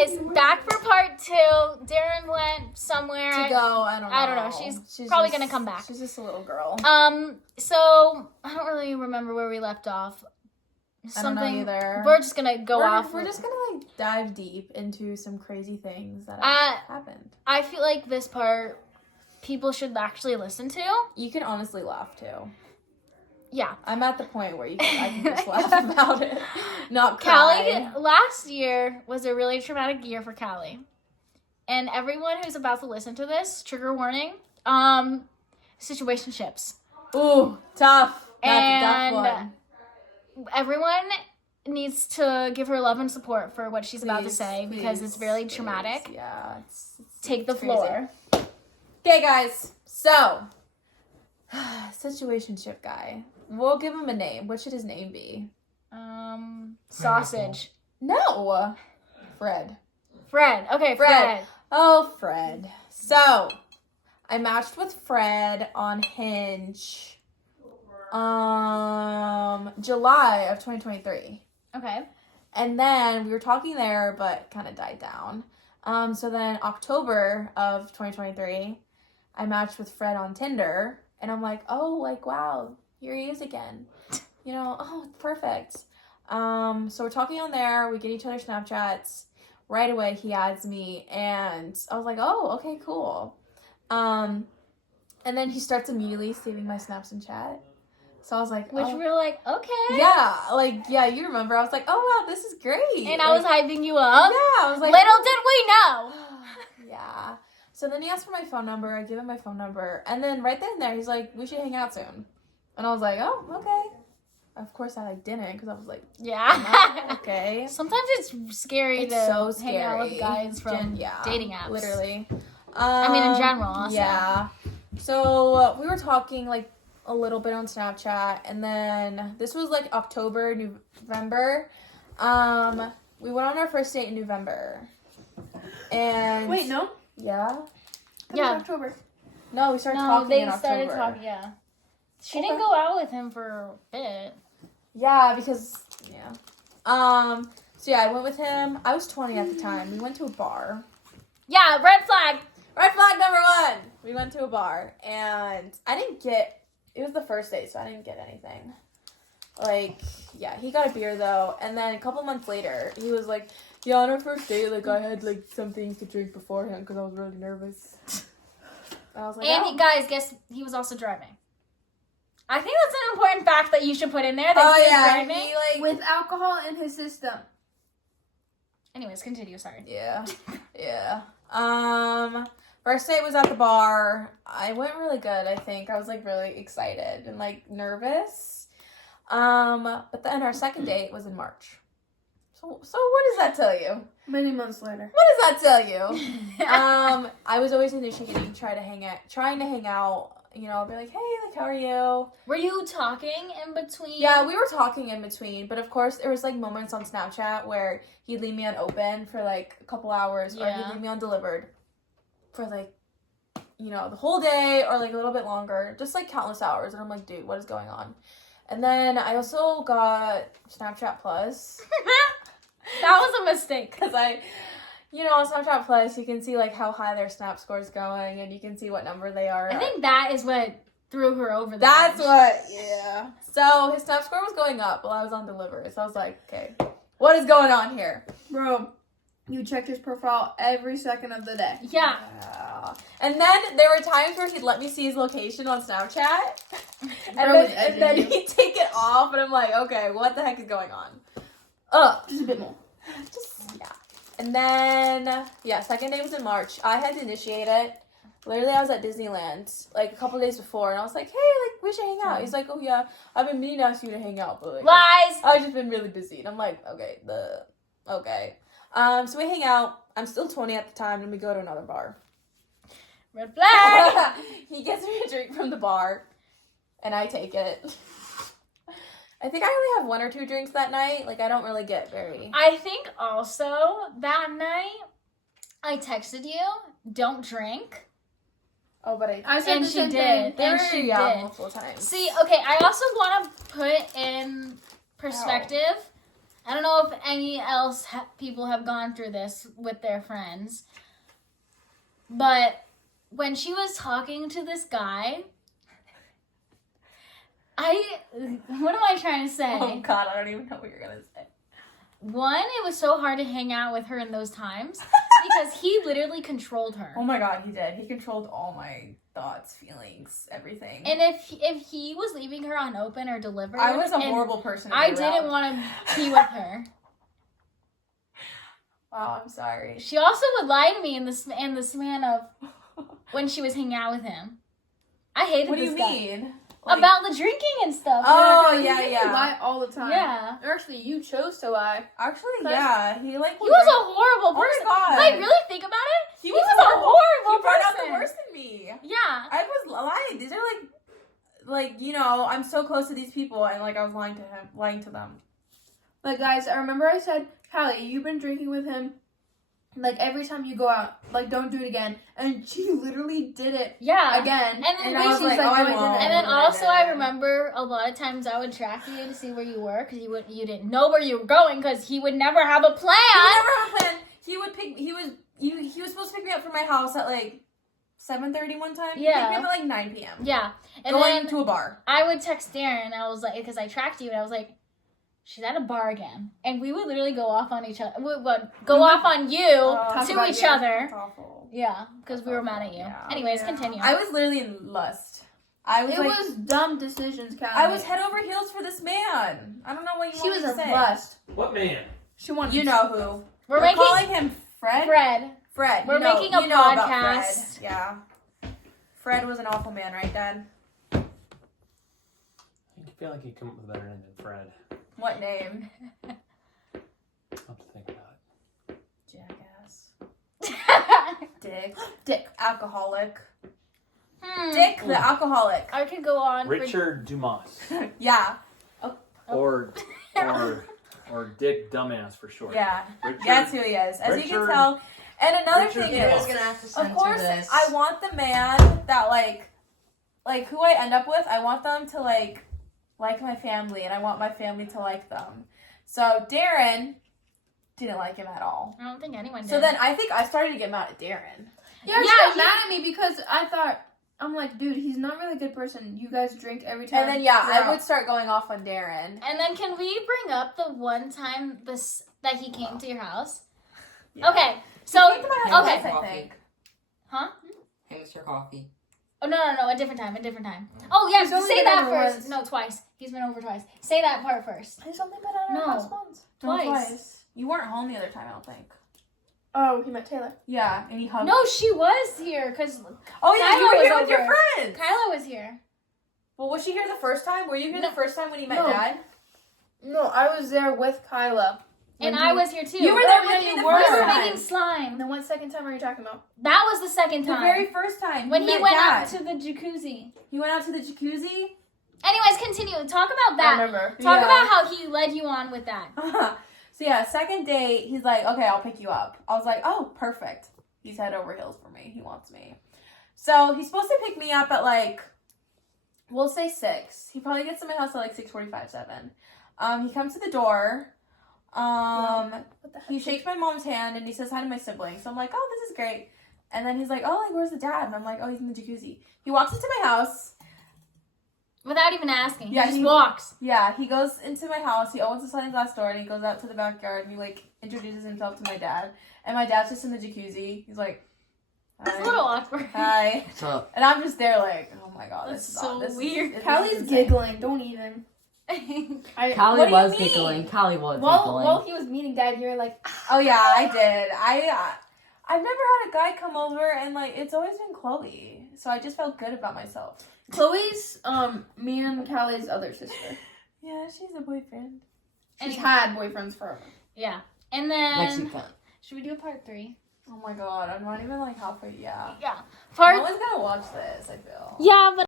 guys, back for part 2. Darren went somewhere. To go, I don't know. She's probably going to come back. She's just a little girl. So, I don't really remember where we left off. I don't know either. We're just going to go off. We're just going to, like, dive deep into some crazy things that happened. I feel like this part, people should actually listen to. You can honestly laugh, too. Yeah. I'm at the point where I can just laugh about it, not cry. Callie, last year was a really traumatic year for Callie. And everyone who's about to listen to this, trigger warning, situationships. Ooh, tough. That's and a tough one. Everyone needs to give her love and support for what she's about to say because it's really traumatic. Yeah. Take the floor. Okay, guys. So, situationship guy. We'll give him a name. What should his name be? Sausage. No. Fred. Okay, Fred. Oh, Fred. So, I matched with Fred on Hinge. July of 2023. Okay. And then we were talking there, but kind of died down. So then October of 2023, I matched with Fred on Tinder. And I'm like, oh, like, wow, here he is again. You know, oh, perfect. So we're talking on there. We get each other Snapchats. Right away, he adds me. And I was like, oh, okay, cool. And then he starts immediately saving my snaps in chat. So I was like, Which we were like, okay. Yeah, you remember. I was like, oh, wow, this is great. And I was hyping you up. Yeah, I was like, little did we know. Yeah. So then he asked for my phone number. I give him my phone number. And then right then and there, he's like, we should hang out soon. And I was like, oh, okay. Of course I didn't because I was like, yeah. Okay. Sometimes it's scary to hang out with guys from dating apps. Literally. I mean, in general also. Yeah. So we were talking like a little bit on Snapchat. And then this was like October, November. We went on our first date in November. And wait, no? Yeah. Yeah. October. No, we started talking in October. They started talking, yeah. She didn't go out with him for a bit. Yeah, because, yeah. So yeah, I went with him. I was 20 at the time. We went to a bar. Yeah, red flag. Red flag number 1. We went to a bar, and I didn't get, it was the first date, so I didn't get anything. Like, yeah, he got a beer, though, and then a couple months later, he was like, yeah, on our first date, like, I had, like, something to drink beforehand because I was really nervous. And I was like, and guys, guess he was also driving. I think that's an important fact that you should put in there. That he was driving. He, like, with alcohol in his system. Anyways, continue, sorry. Yeah. First date was at the bar. I went really good, I think. I was, like, really excited and, like, nervous. But then our second date was in March. So what does that tell you? Many months later. What does that tell you? I was always initiating, trying to hang out. You know, I'll be like, hey, like, how are you? Were you talking in between? Yeah, we were talking in between. But, of course, there was, like, moments on Snapchat where he'd leave me on open for, like, a couple hours. Yeah. Or he'd leave me on delivered for, like, you know, the whole day or, like, a little bit longer. Just, like, countless hours. And I'm like, dude, what is going on? And then I also got Snapchat Plus. That was a mistake. Because you know, on Snapchat Plus, you can see, like, how high their Snap score is going, and you can see what number they are. I think that is what threw her over the That's what, yeah. So, his Snap score was going up while I was on delivery. So, I was like, okay, what is going on here? Bro, you checked his profile every second of the day. Yeah. And then there were times where he'd let me see his location on Snapchat. and then he'd take it off, and I'm like, okay, what the heck is going on? Just a bit more. Yeah. And then, second day was in March. I had to initiate it. Literally, I was at Disneyland, like, a couple days before, and I was like, hey, like, we should hang out. He's like, oh, yeah, I've been meaning to ask you to hang out, but, like, lies! I've just been really busy. And I'm like, okay. So we hang out. I'm still 20 at the time, and we go to another bar. Red flag! He gets me a drink from the bar, and I take it. I think I only have 1 or 2 drinks that night. Like, I don't really get very... I think also that night, I texted you, don't drink. Oh, but I said and she did. And she did. Multiple times. See, okay, I also want to put in perspective I don't know if any else people have gone through this with their friends, but when she was talking to this guy, what am I trying to say? Oh God, I don't even know what you're gonna say. One, it was so hard to hang out with her in those times because he literally controlled her. Oh my God, he did. He controlled all my thoughts, feelings, everything. And if he was leaving her unopened or delivered, I was a horrible person to be I didn't around. want to be with her. Wow, I'm sorry. She also would lie to me in the span of when she was hanging out with him. I hated What do this you guy. mean? About the drinking and stuff. Oh, You yeah, make me yeah. lie all the time. Yeah. Or actually, you chose to lie. Actually, yeah. He like. He was a horrible my person. God. Like, really think about it? He He was was a horrible. horrible He brought out person. the worst in me. Yeah. I was lying. These are like you know, I'm so close to these people, and like I was lying to them. Like, guys, I remember I said, Callie, you've been drinking with him. Like, every time you go out, like, don't do it again. And she literally did it Yeah. again. And then And I was she's like, like, oh, I no, I won't. didn't. And then Oh, also, I I did. remember a lot of times I would track you to see where you were because you didn't know where you were going because he would never have a plan. He would never have a plan. He was supposed to pick me up from my house at like 7:30 one time. He Yeah. picked me up at like 9 p.m. Yeah. And Going then to a bar. I would text Darren and I was like, because I tracked you and I was like, she's at a bar again. And we would literally go off on each other. We would go off on you Talk to about each you. other. That's awful. Yeah, because we were mad at you. Yeah. Anyways, Yeah. continue. I was literally in lust. I was It like, was dumb decisions, Callie. I was head over heels for this man. I don't know what you She want was me to a say. lust. What man? She wanted You know who? We're making calling him Fred. Fred. Fred. We're You know- making a you know about podcast. Fred. Yeah. Fred was an awful man, right, Dad? I feel like you come up with a better name than Fred. What name? I'll have to think about it. Jackass. Dick. Alcoholic. Dick the alcoholic. I could go on. Richard Dumas. Yeah. Or Dick Dumbass for short. Yeah. Richard, That's who he is. As you can Richard- tell. And another Richard thing Dumas. is, gonna have to of censor course, this. I want the man that like who I end up with, I want them to like my family, and I want my family to like them. So Darren didn't like him at all. I don't think anyone did. So then I think I started to get mad at Darren. Yeah, she Yeah, got mad at me because I thought, I'm like, dude, he's not really a good person. You guys drink every time. And then yeah, you're I out. would start going off on Darren. And then can we bring up the one time that he came to your house? Yeah. Okay. So He came to my house okay. once, I think. Huh? Hey, Mr. Coffee. Oh no, a different time. Oh yeah, He's only say been that over first. once. No, twice. He's been over twice. Say that part first. He's only been at No. our house once. No, Twice. You weren't home the other time, I don't think. Oh, he met Taylor. Yeah, and he hugged. No, she was here because Oh yeah, Kyla you were was here with your over. friends. Kyla was here. Well, was she here the first time? Were you here No. the first time when he met No. Dad? No, I was there with Kyla. And When I he- was here too. You were Oh, there yeah, with me you the were. We first were time. making slime. And then what second time are you talking about? That was the second The time. very first time. when he met went Dad. out to the jacuzzi. He went out to the jacuzzi. Anyways, continue. Talk about I that. remember. Talk Yeah. about how he led you on with that. So yeah, second date, he's like, okay, I'll pick you up. I was like, oh, perfect. He's head over heels for me. He wants me. So he's supposed to pick me up at like, we'll say 6. He probably gets to my house at like 6:45, 7. He comes to the door. What the heck? He shakes my mom's hand and he says hi to my siblings. So I'm like, oh, this is great. And then he's like, oh, like, where's the dad? And I'm like, oh, he's in the jacuzzi. He walks into my house. Without even asking. Yeah, he just he- walks. Yeah, he goes into my house. He opens the sliding glass door and he goes out to the backyard and he like introduces himself to my dad. And my dad's just in the jacuzzi. He's like, It's hi. a little awkward. Hi. So, And I'm just there like, oh my god, That's this is so this is- weird. this is Callie's insane. giggling. Don't even. What Callie do was you mean? giggling. Callie was While giggling. he was meeting Dad, you were like, Oh yeah, I did. I've never had a guy come over and like it's always been Chloe. So I just felt good about myself. Chloe's me and Callie's other sister. Yeah, she's a boyfriend. She's Anyway. had boyfriends forever. Yeah. And Next then, weekend. should we do a part 3? Oh my god, I'm not even like halfway. Yeah. Yeah. No Part. one's gonna watch this, I feel. Yeah, but